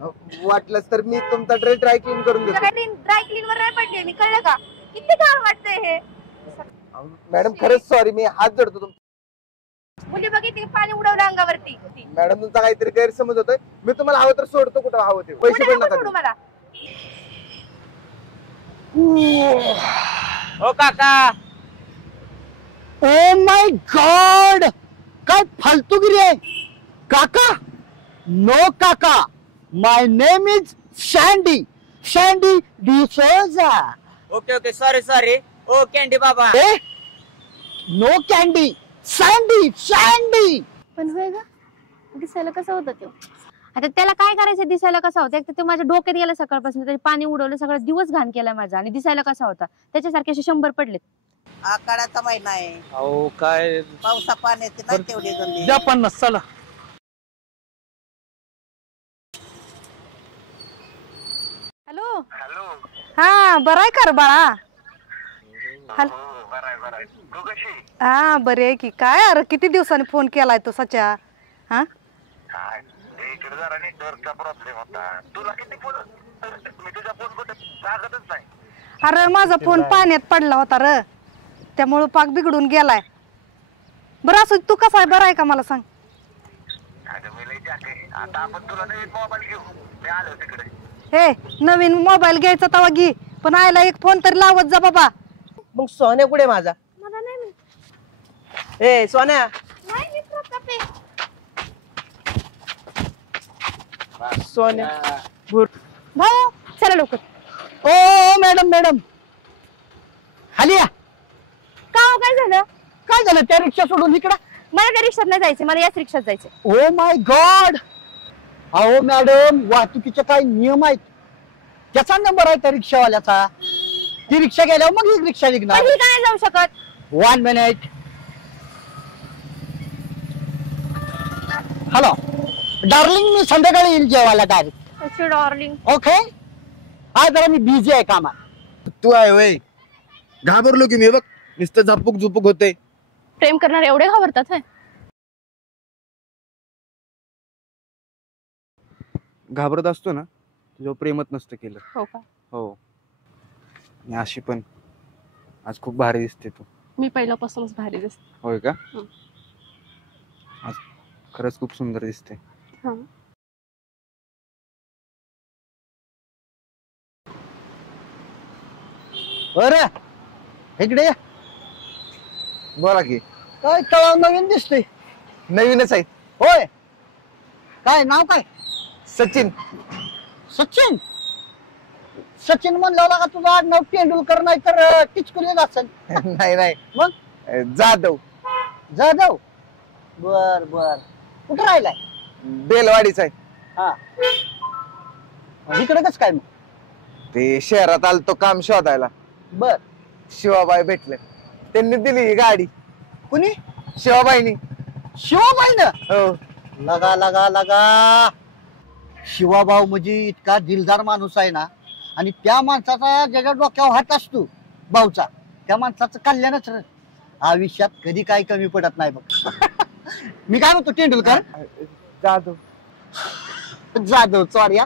वाटलंच तर मी तुमचा ड्रेस ड्राय क्लीन करून देतो. ड्राय क्लीन वर नाही पडले मी, कळलं का? किती घाण वाटतंय हे. मॅडम खरंच सॉरी, मी हात जोडतो तुमचा. मुली बघितली पाणी उडवलं अंगावरती. मॅडम तुमचा काहीतरी गैरसमज होतोय. मी तुम्हाला हवं तर सोडतो, कुठं हवं ते. पैसे पण नका सोडू मला. ओ काका. ओ माय गॉड, काय फालतूगिरी आहे काका. नो काका, my name is Sandy, Sandy D'Souza. Okay okay, sorry sorry. Oh Candy बाबा. No Candy, Sandy Sandy. पण होय ग, दिसायला कसं होतं ते? आता त्याला काय करायचं दिसायला कसा होता? एक तर ते माझ्या डोक्यात गेला सकाळपासून, त्याने पाणी उडवलं, सगळा दिवस घाण केला माझा. आणि दिसायला कसा होता? त्याच्यासारखे असे 100 पडलेत. आकाराचा महिना आहे. अहो काय पावसा पाण्याची नाही तेवढी गल्ली. द्या 50 चला. हॅलो हा, बरं आहे का रे बाळा? हा बरे आहे की. काय अरे किती दिवसांनी फोन केलाय तो सच्या? हा अरे माझा फोन पाण्यात पडला होता र, त्यामुळे पाक बिघडून गेलाय. बरं असू, तू कसा आहे? बरं आहे का मला सांग. हे नवीन मोबाईल घ्यायचा तवा घे, पण आयला एक फोन तरी लावत जा बाबा. मग सोन्या कुठे माझा? मला नाही. ए सोन्या. सोन्या भाऊ चला लवकर. ओ मॅडम मॅडम खाली या. का हो, काय झालं? काय झालं? त्या रिक्षा सोडून इकडं? मला त्या रिक्षात नाही जायचं, मला याच रिक्षात जायचं. Oh my God. अहो मॅडम, वाहतुकीचे काय नियम आहेत. त्याचा नंबर आहे त्या रिक्षावाल्याचा. ती रिक्षा गेल्यावर मग ही रिक्षा निघणार. पण ही काय जाऊ शकत? 1 मिनिट. हॅलो डार्लिंग, मी संध्याकाळी येईल जेवायला डायरेक्ट. डार्लिंग. ओके. हा जरा मी बिझी आहे कामात. तू आहे वय. घाबरलो की मी, बघ नुसतं झपूक झुपूक होते. प्रेम करणारे एवढे घाबरतात? घाबरत असतो ना जो प्रेमत नसतं केलं. हो का? हो. आणि अशी पण आज खूप भारी दिसते तू. मी पहिल्यापासूनच भारी दिसते. होय का? आज खरंच खूप सुंदर दिसते. बरं इकडे या. बोला की. काय तळाव नवीन दिसतोय? नवीनच आहे. होय. काय नाव काय? सचिन. सचिन. सचिन म्हणलं का तुझं आडनाव तेंडुलकर नाही तर टिचकुली असेल? नाही नाही, मग जाधव. जाधव. बर बर. कुठं राहिलाय? बेलवाडीच आहे. हा. इकडे कस काय मग? ते शहरात आलतो काम शोधायला. बर. शिवाबाई भेटले, त्यांनी दिली ही गाडी. कुणी? शिवाबाईनी. शिवाबाईनं? हो. लगा लगा लगा. शिवाभाऊ म्हणजे इतका दिलदार माणूस आहे ना. आणि त्या माणसाचा ज्याच्या डोक्यावर हात असतो भाऊचा, त्या माणसाचं कल्याणच आयुष्यात कधी काही कमी पडत नाही बघ. मी काय म्हणतो तेंडुलकर? जाधव. जाधव सॉरी.